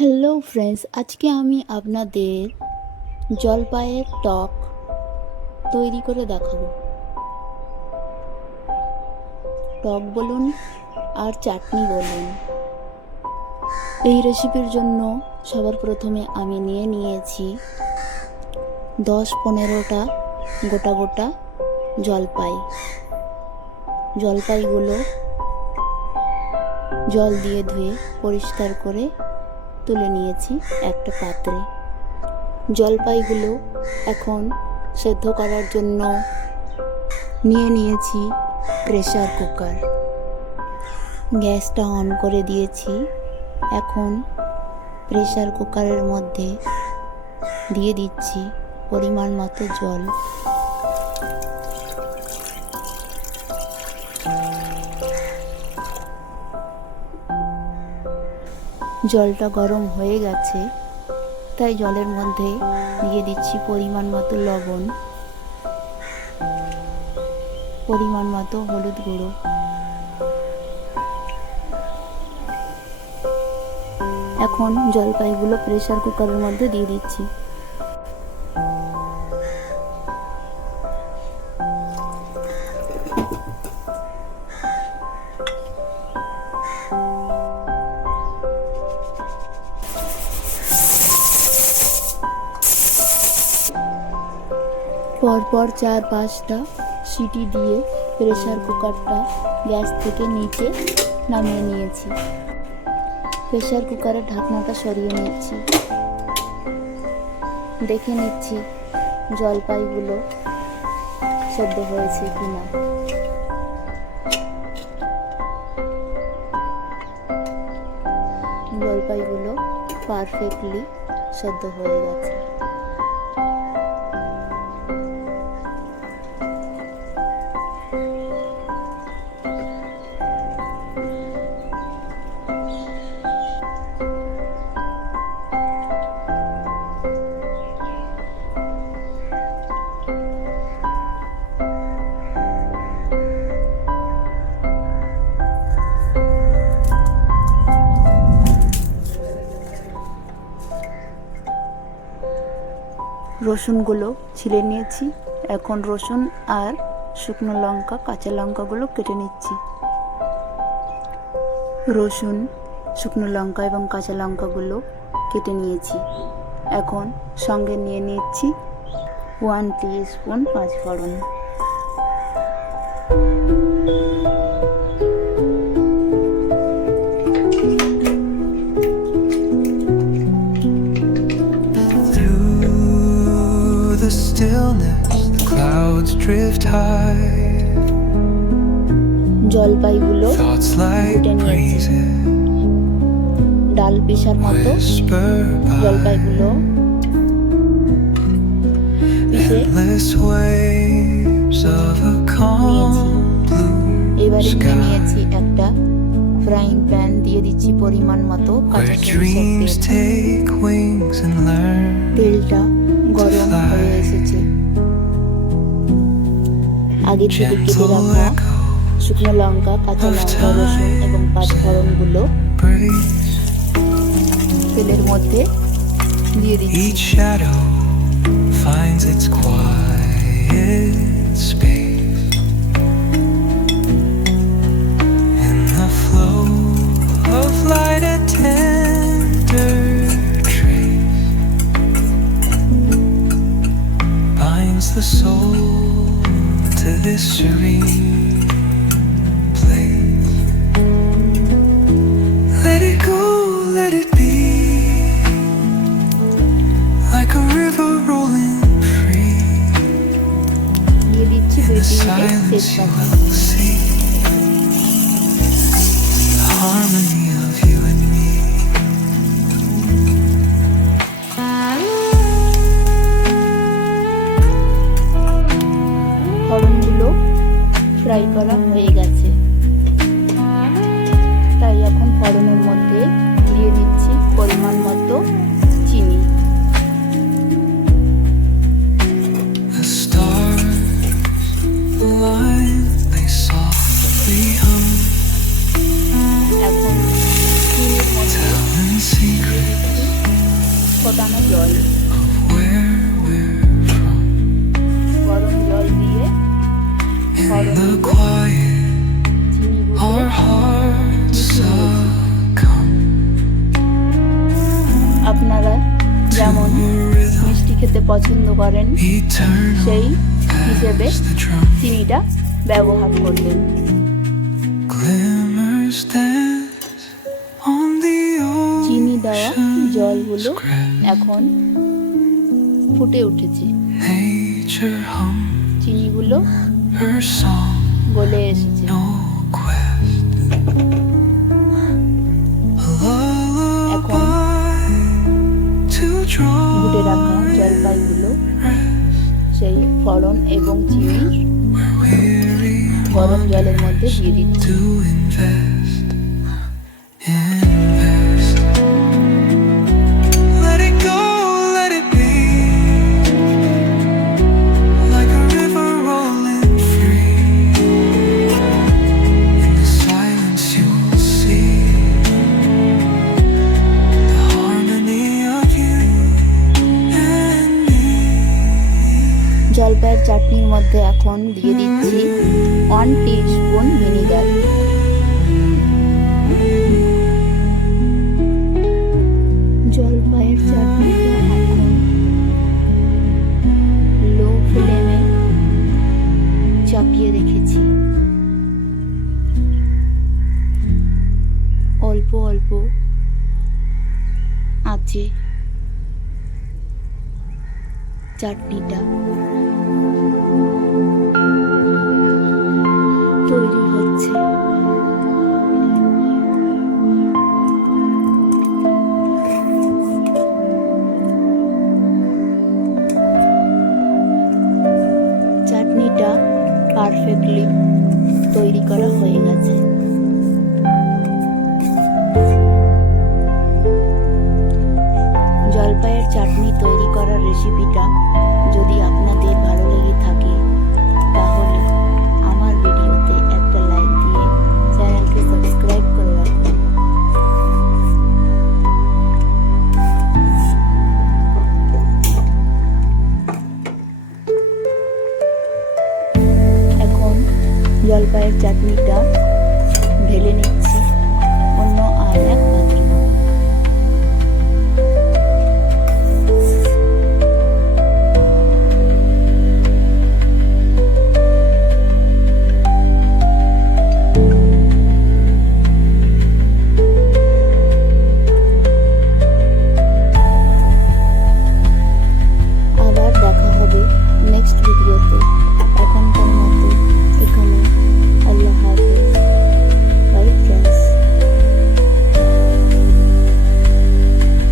Hello friends, আজকে আমি আপনাদের জলপাইয়ের টক তৈরি করে দেখাবো। টক বলুন আর চাটনি বলুন। এই রেসিপির জন্য সবার প্রথমে আমি নিয়েছি 10-15টা গোটা গোটা জলপাই। জলপাইগুলো জল দিয়ে ধুয়ে পরিষ্কার করে তুলে নিয়েছি একটা পাত্রে। জলপাইগুলো এখন সেদ্ধ করার জন্য নিয়েছি প্রেসার কুকার। গ্যাসটা অন করে দিয়েছি। এখন প্রেসার কুকারের মধ্যে দিয়ে দিচ্ছি পরিমাণ মতো জল। জলটা গরম হয়ে গেছে, তাই জলের মধ্যে দিয়ে দিচ্ছি পরিমাণ মতো লবণ, পরিমাণ মতো হলুদ গুঁড়ো। এখন জলপাইগুলো প্রেসার কুকারের মধ্যে দিয়ে দিচ্ছি। পরপর 4-5টা সিটি দিয়ে প্রেসার কুকারটা গ্যাস থেকে নিচে নামিয়ে নিয়েছি। প্রেসার কুকারের ঢাকনাটা সরিয়ে নিচ্ছি। দেখে নিচ্ছি জলপাইগুলো সেদ্ধ হয়েছে কিনা। জলপাইগুলো পারফেক্টলি সেদ্ধ হয়ে গেছে। রসুনগুলো ছিলে নিয়েছি। এখন রসুন আর শুকনো লঙ্কা, কাঁচা লঙ্কাগুলো কেটে নিচ্ছি। রসুন, শুকনো লঙ্কা এবং কাঁচা লঙ্কাগুলো কেটে নিয়েছি। এখন সঙ্গে নিয়ে নিচ্ছি 1 টিস্পুন পাঁচফোড়ন। জলপাইগুলো কুটে নিয়েছি। ডাল পিসার মতো জলপাইগুলো পিষে নিয়েছি। এবারে নিয়েছি একটা ফ্রাইং প্যান, দিয়ে দিচ্ছি পরিমাণ মতো কাঁচা সরিষার তেল। তেলটা গরম হয়ে এসেছে। আগে থেকে কেটে রাখা শুকনো লঙ্কা, কাঁচা লঙ্কা, রসুন এবং পাঁচফোড়নগুলো তেলের মধ্যে দিয়ে দিচ্ছি। The soul to this serene place. Let it go, let it be, like a river rolling free. The silence you will see the harmony of you and me. ফোড়নগুলো ফ্রাই করা হয়ে গেছে, তাই এখন ফোড়নের মধ্যে দিয়ে দিচ্ছি পরিমাণ মতো চিনি। Telling secrets জল, where we're from. গরম জল দিয়ে In the quiet, চিনি our গুলে hearts succumb আপনারা to যেমন a rhythm মিষ্টি খেতে পছন্দ করেন eternal সেই হিসেবে as the drum. চিনিটা ব্যবহার করবেন। Glimmers dance on the চিনি দেওয়া ocean's জলগুলো crest. এখন ফুটে উঠেছে, Nature hums চিনিগুলো her song, গলে এসেছে। no quest. A lullaby to ঘুটে draw রাখা জলপাইগুলো rest সেই ফড়ন এবং চিনি where weary গরম জলের মধ্যে দিয়ে দিচ্ছি। to invest. Invest. Let it go, let it be. Like a river rolling free. In the silence you will see the harmony of you and me. জলপাইয়ের চাটনির মধ্যে এখন দিয়ে দিচ্ছি 1 টিস্পুন ভিনিগার। জলপাইয়ের চাটনিটা এখন লো ফ্লেমে চাপিয়ে রেখেছি। অল্প অল্প আঁচে চাটনিটা তৈরি হচ্ছে। চাটনিটা পারফেক্টলি তৈরি করা হয়ে গেছে। জলপাইয়ের চাটনি তৈরি করার রেসিপিটা